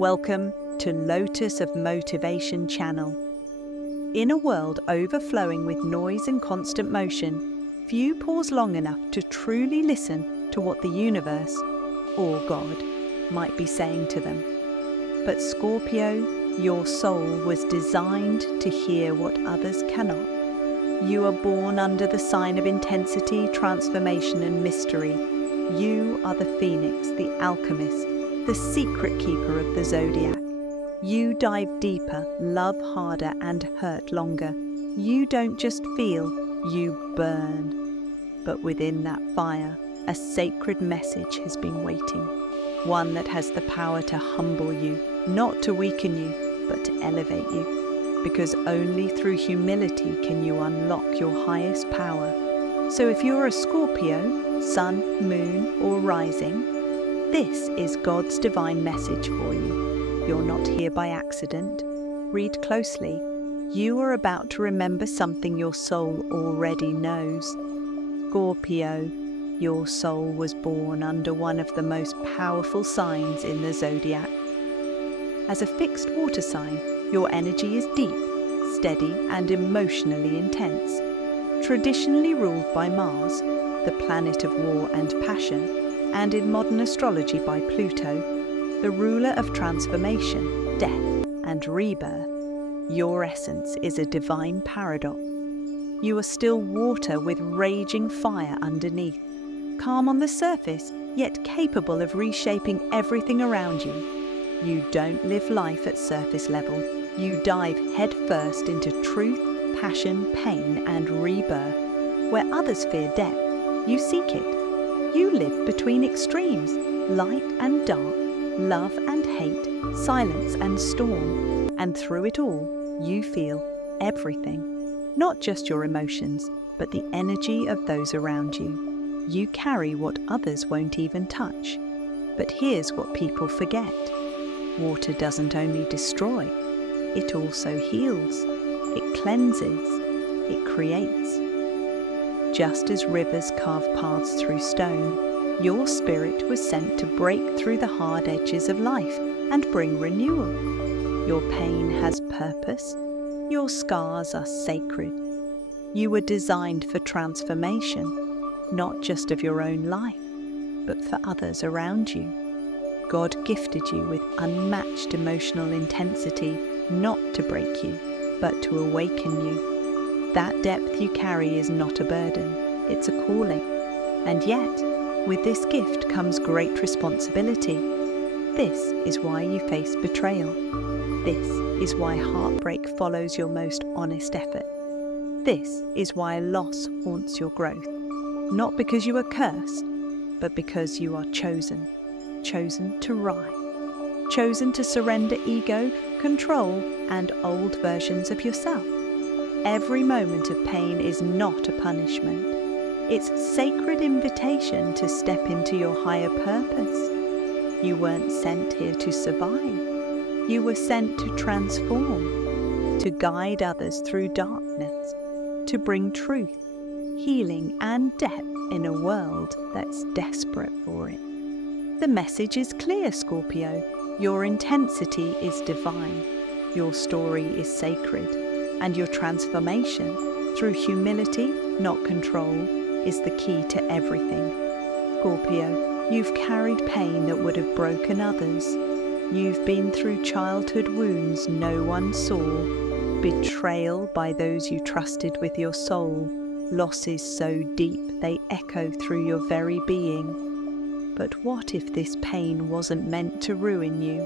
Welcome to Lotus of Motivation channel. In a world overflowing with noise and constant motion, few pause long enough to truly listen to what the universe, or God, might be saying to them. But Scorpio, your soul was designed to hear what others cannot. You are born under the sign of intensity, transformation, and mystery. You are the phoenix, the alchemist, the secret keeper of the Zodiac. You dive deeper, love harder, and hurt longer. You don't just feel, you burn. But within that fire, a sacred message has been waiting. One that has the power to humble you, not to weaken you, but to elevate you. Because only through humility can you unlock your highest power. So if you're a Scorpio, sun, moon, or rising, this is God's divine message for you. You're not here by accident. Read closely. You are about to remember something your soul already knows. Scorpio, your soul was born under one of the most powerful signs in the Zodiac. As a fixed water sign, your energy is deep, steady, and emotionally intense. Traditionally ruled by Mars, the planet of war and passion, and in modern astrology by Pluto, the ruler of transformation, death, and rebirth, your essence is a divine paradox. You are still water with raging fire underneath, calm on the surface, yet capable of reshaping everything around you. You don't live life at surface level. You dive headfirst into truth, passion, pain, and rebirth. Where others fear death, you seek it. You live between extremes, light and dark, love and hate, silence and storm. And through it all, you feel everything. Not just your emotions, but the energy of those around you. You carry what others won't even touch. But here's what people forget. Water doesn't only destroy, it also heals. It cleanses, it creates. Just as rivers carve paths through stone, your spirit was sent to break through the hard edges of life and bring renewal. Your pain has purpose. Your scars are sacred. You were designed for transformation, not just of your own life, but for others around you. God gifted you with unmatched emotional intensity, not to break you, but to awaken you. That depth you carry is not a burden, it's a calling. And yet, with this gift comes great responsibility. This is why you face betrayal. This is why heartbreak follows your most honest effort. This is why loss haunts your growth. Not because you are cursed, but because you are chosen. Chosen to rise. Chosen to surrender ego, control, and old versions of yourself. Every moment of pain is not a punishment. It's a sacred invitation to step into your higher purpose. You weren't sent here to survive. You were sent to transform, to guide others through darkness, to bring truth, healing, and depth in a world that's desperate for it. The message is clear, Scorpio. Your intensity is divine. Your story is sacred. And your transformation, through humility, not control, is the key to everything. Scorpio, you've carried pain that would have broken others. You've been through childhood wounds no one saw, betrayal by those you trusted with your soul, losses so deep they echo through your very being. But what if this pain wasn't meant to ruin you?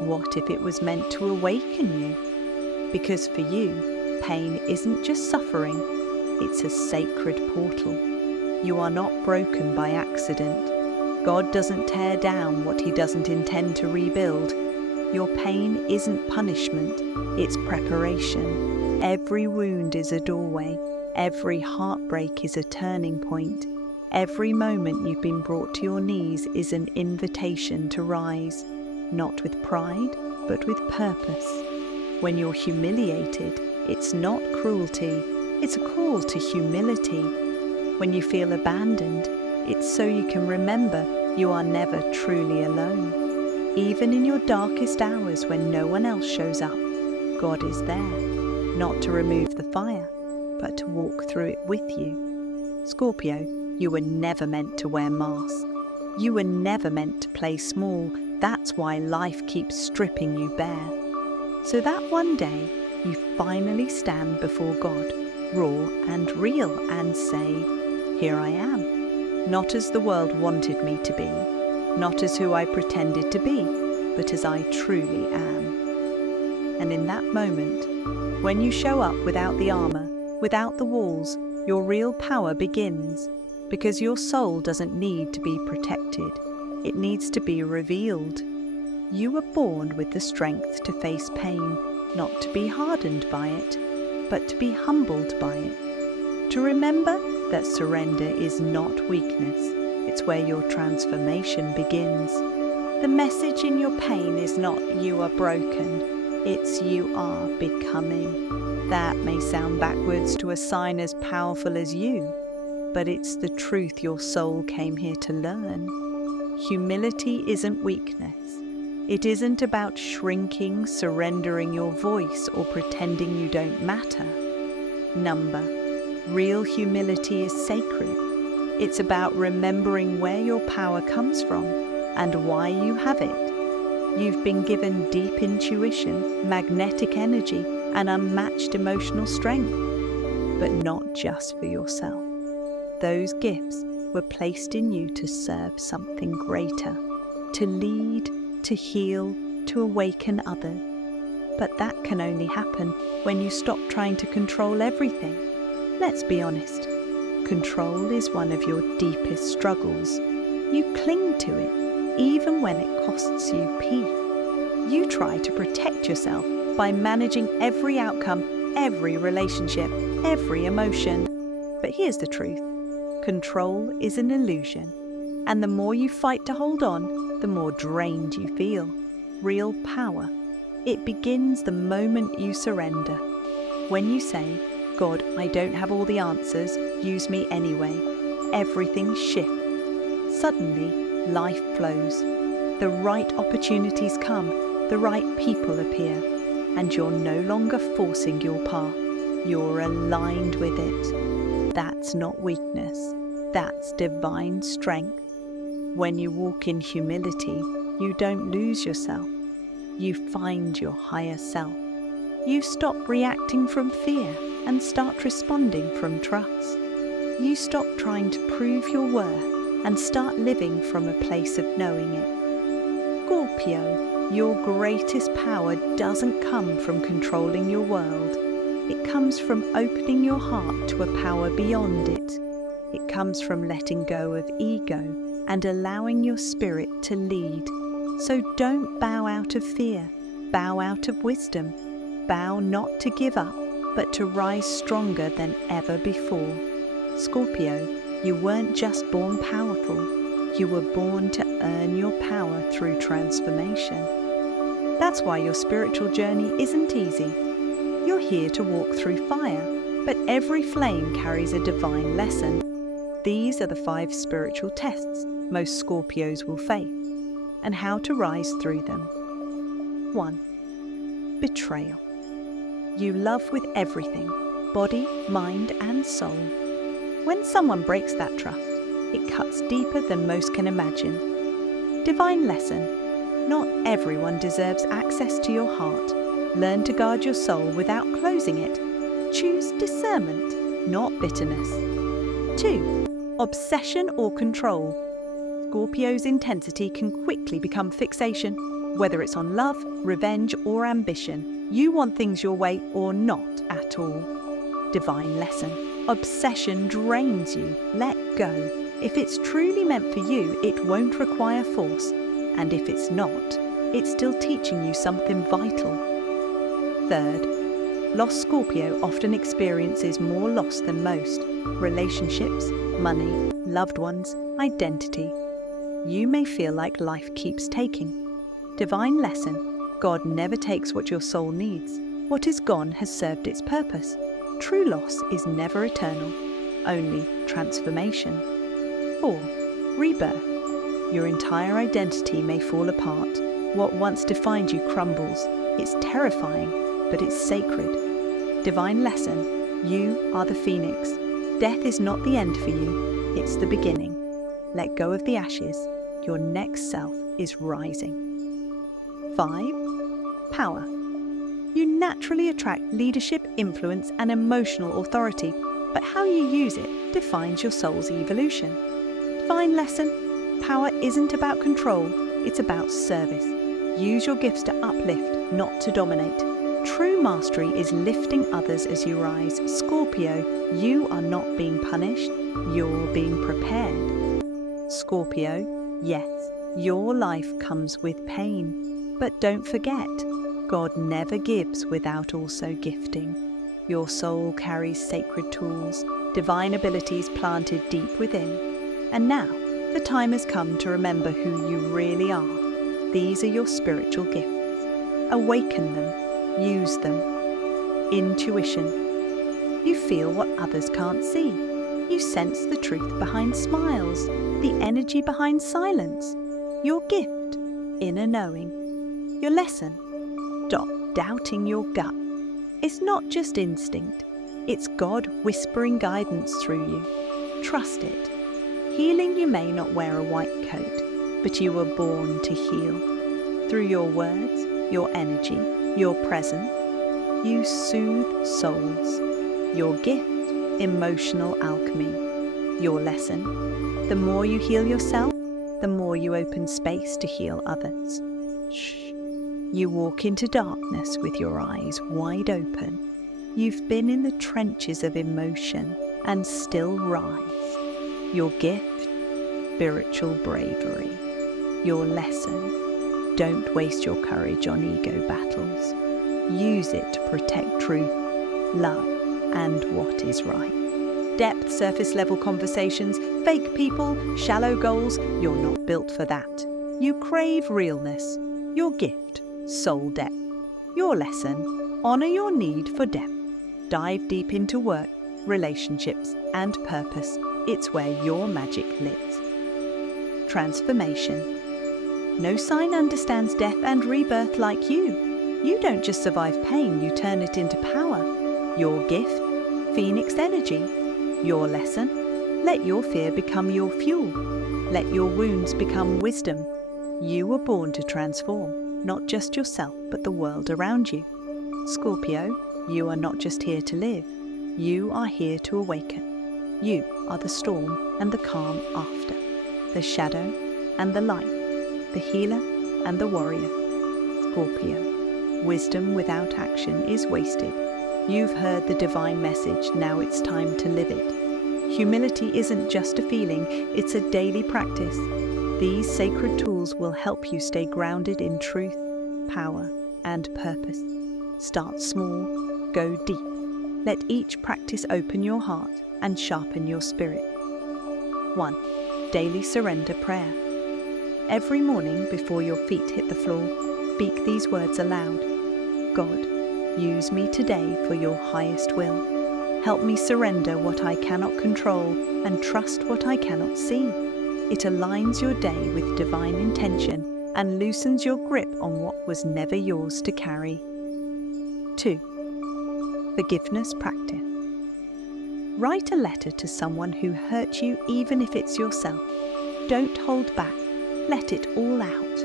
What if it was meant to awaken you? Because for you, pain isn't just suffering, it's a sacred portal. You are not broken by accident. God doesn't tear down what He doesn't intend to rebuild. Your pain isn't punishment, it's preparation. Every wound is a doorway. Every heartbreak is a turning point. Every moment you've been brought to your knees is an invitation to rise, not with pride, but with purpose. When you're humiliated, it's not cruelty, it's a call to humility. When you feel abandoned, it's so you can remember you are never truly alone. Even in your darkest hours when no one else shows up, God is there, not to remove the fire, but to walk through it with you. Scorpio, you were never meant to wear masks. You were never meant to play small. That's why life keeps stripping you bare. So that one day, you finally stand before God, raw and real, and say, "Here I am, not as the world wanted me to be, not as who I pretended to be, but as I truly am." And in that moment, when you show up without the armor, without the walls, your real power begins, because your soul doesn't need to be protected. It needs to be revealed. You were born with the strength to face pain, not to be hardened by it, but to be humbled by it. To remember that surrender is not weakness. It's where your transformation begins. The message in your pain is not "you are broken," it's "you are becoming." That may sound backwards to a sign as powerful as you, but it's the truth your soul came here to learn. Humility isn't weakness. It isn't about shrinking, surrendering your voice, or pretending you don't matter. Number. Real humility is sacred. It's about remembering where your power comes from and why you have it. You've been given deep intuition, magnetic energy, and unmatched emotional strength, but not just for yourself. Those gifts were placed in you to serve something greater, to lead, to heal, to awaken others. But that can only happen when you stop trying to control everything. Let's be honest, control is one of your deepest struggles. You cling to it, even when it costs you peace. You try to protect yourself by managing every outcome, every relationship, every emotion. But here's the truth. Control is an illusion, and the more you fight to hold on, the more drained you feel. Real power, it begins the moment you surrender. When you say, "God, I don't have all the answers, use me anyway," everything shifts. Suddenly, life flows. The right opportunities come, the right people appear, and you're no longer forcing your path. You're aligned with it. That's not weakness. That's divine strength. When you walk in humility, you don't lose yourself. You find your higher self. You stop reacting from fear and start responding from trust. You stop trying to prove your worth and start living from a place of knowing it. Scorpio, your greatest power doesn't come from controlling your world. It comes from opening your heart to a power beyond it. It comes from letting go of ego and allowing your spirit to lead. So don't bow out of fear, bow out of wisdom. Bow not to give up, but to rise stronger than ever before. Scorpio, you weren't just born powerful. You were born to earn your power through transformation. That's why your spiritual journey isn't easy. You're here to walk through fire, but every flame carries a divine lesson. These are the 5 spiritual tests most Scorpios will face, and how to rise through them. 1. Betrayal. You love with everything, body, mind, and soul. When someone breaks that trust, it cuts deeper than most can imagine. Divine lesson. Not everyone deserves access to your heart. Learn to guard your soul without closing it. Choose discernment, not bitterness. 2. Obsession or control. Scorpio's intensity can quickly become fixation, whether it's on love, revenge, or ambition. You want things your way or not at all. Divine lesson. Obsession drains you. Let go. If it's truly meant for you, it won't require force. And if it's not, it's still teaching you something vital. 3. Lost Scorpio often experiences more loss than most. Relationships, money, loved ones, identity. You may feel like life keeps taking. Divine lesson. God never takes what your soul needs. What is gone has served its purpose. True loss is never eternal, only transformation. 4. Rebirth. Your entire identity may fall apart. What once defined you crumbles. It's terrifying, but it's sacred. Divine lesson, you are the phoenix. Death is not the end for you, it's the beginning. Let go of the ashes, your next self is rising. 5. Power. You naturally attract leadership, influence, and emotional authority, but how you use it defines your soul's evolution. Divine lesson, power isn't about control, it's about service. Use your gifts to uplift, not to dominate. True mastery is lifting others as you rise. Scorpio, you are not being punished, you're being prepared. Scorpio, yes, your life comes with pain, but don't forget, God never gives without also gifting. Your soul carries sacred tools, divine abilities planted deep within. And now, the time has come to remember who you really are. These are your spiritual gifts. Awaken them, use them. Intuition. You feel what others can't see. You sense the truth behind smiles, the energy behind silence. Your gift, inner knowing. Your lesson, stop doubting your gut. It's not just instinct, it's God whispering guidance through you. Trust it. Healing, you may not wear a white coat, but you were born to heal. Through your words, your energy, your presence, you soothe souls. Your gift, emotional alchemy. Your lesson, the more you heal yourself, the more you open space to heal others. Shh. You walk into darkness with your eyes wide open. You've been in the trenches of emotion and still rise. Your gift, spiritual bravery. Your lesson, don't waste your courage on ego battles. Use it to protect truth, love, and what is right. Depth, surface level conversations, fake people, shallow goals, you're not built for that. You crave realness. Your gift, soul depth. Your lesson, honor your need for depth. Dive deep into work, relationships, and purpose. It's where your magic lives. Transformation. No sign understands death and rebirth like you. You don't just survive pain, you turn it into power. Your gift, phoenix energy. Your lesson, let your fear become your fuel. Let your wounds become wisdom. You were born to transform, not just yourself, but the world around you. Scorpio, you are not just here to live, you are here to awaken. You are the storm and the calm after, the shadow and the light, the healer and the warrior. Scorpio, wisdom without action is wasted. You've heard the divine message, now it's time to live it. Humility isn't just a feeling, it's a daily practice. These sacred tools will help you stay grounded in truth, power, and purpose. Start small, go deep. Let each practice open your heart and sharpen your spirit. 1. Daily Surrender Prayer. Every morning before your feet hit the floor, speak these words aloud. God, use me today for your highest will. Help me surrender what I cannot control and trust what I cannot see. It aligns your day with divine intention and loosens your grip on what was never yours to carry. 2. Forgiveness Practice. Write a letter to someone who hurt you, even if it's yourself. Don't hold back. Let it all out.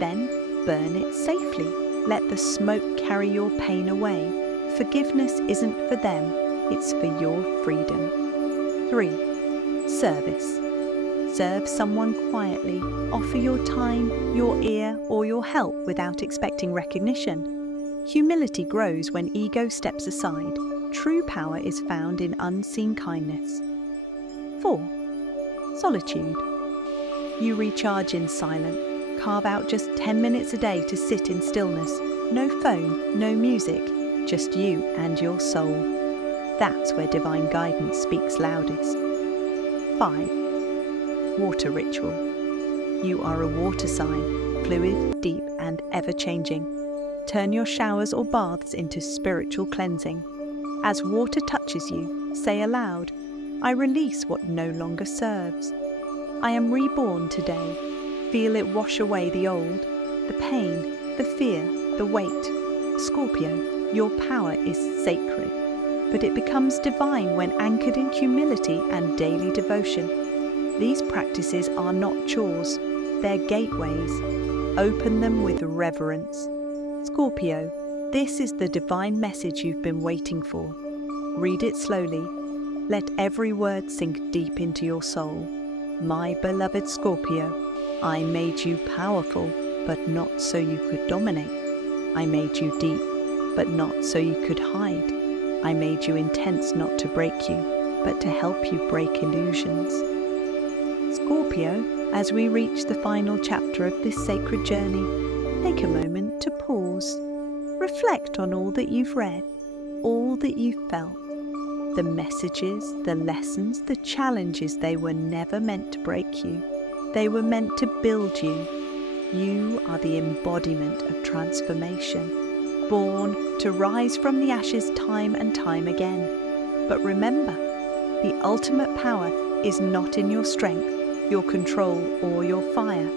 Then burn it safely. Let the smoke carry your pain away. Forgiveness isn't for them, it's for your freedom. 3. Service. Serve someone quietly. Offer your time, your ear, or your help without expecting recognition. Humility grows when ego steps aside. True power is found in unseen kindness. 4. Solitude. You recharge in silence. Carve out just 10 minutes a day to sit in stillness. No phone, no music, just you and your soul. That's where divine guidance speaks loudest. 5. Water Ritual. You are a water sign, fluid, deep, and ever-changing. Turn your showers or baths into spiritual cleansing. As water touches you, say aloud, I release what no longer serves. I am reborn today. Feel it wash away the old. the pain, the fear, the weight. Scorpio, your power is sacred, but it becomes divine when anchored in humility and daily devotion. These practices are not chores, they're gateways. Open them with reverence. Scorpio, this is the divine message you've been waiting for. Read it slowly. Let every word sink deep into your soul. My beloved Scorpio, I made you powerful, but not so you could dominate. I made you deep, but not so you could hide. I made you intense not to break you, but to help you break illusions. Scorpio, as we reach the final chapter of this sacred journey, take a moment to pause. Reflect on all that you've read, all that you've felt. The messages, the lessons, the challenges, they were never meant to break you. They were meant to build you. You are the embodiment of transformation, born to rise from the ashes time and time again. But remember, the ultimate power is not in your strength, your control, or your fire.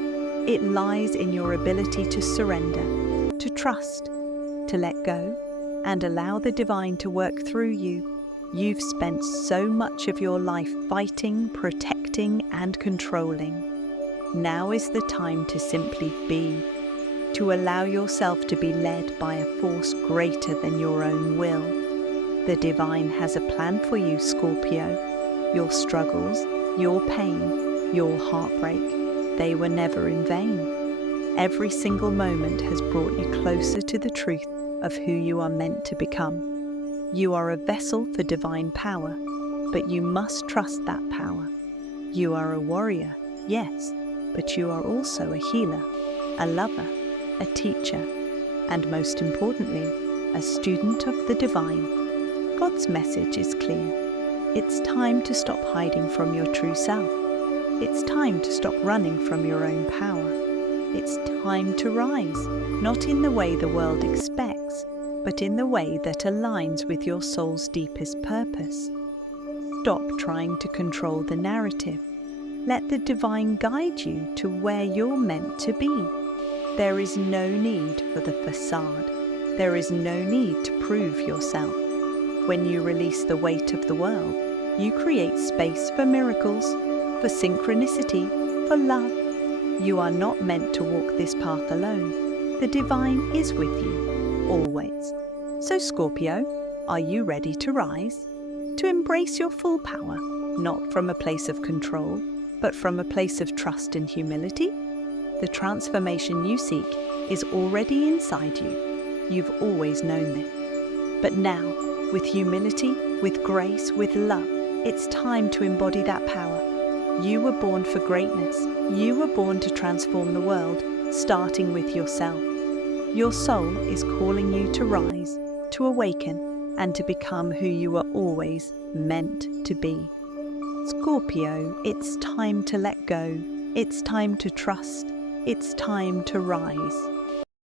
It lies in your ability to surrender, to trust, to let go, and allow the divine to work through you. You've spent so much of your life fighting, protecting, and controlling. Now is the time to simply be, to allow yourself to be led by a force greater than your own will. The divine has a plan for you, Scorpio. Your struggles, your pain, your heartbreak, they were never in vain. Every single moment has brought you closer to the truth of who you are meant to become. You are a vessel for divine power, but you must trust that power. You are a warrior, yes, but you are also a healer, a lover, a teacher, and most importantly, a student of the divine. God's message is clear. It's time to stop hiding from your true self. It's time to stop running from your own power. It's time to rise, not in the way the world expects, but in the way that aligns with your soul's deepest purpose. Stop trying to control the narrative. Let the divine guide you to where you're meant to be. There is no need for the facade. There is no need to prove yourself. When you release the weight of the world, you create space for miracles, for synchronicity, for love. You are not meant to walk this path alone. The divine is with you, always. So Scorpio, are you ready to rise? To embrace your full power, not from a place of control, but from a place of trust and humility? The transformation you seek is already inside you. You've always known this. But now, with humility, with grace, with love, it's time to embody that power. You were born for greatness. You were born to transform the world, starting with yourself. Your soul is calling you to rise, to awaken, and to become who you were always meant to be. Scorpio, it's time to let go. It's time to trust. It's time to rise.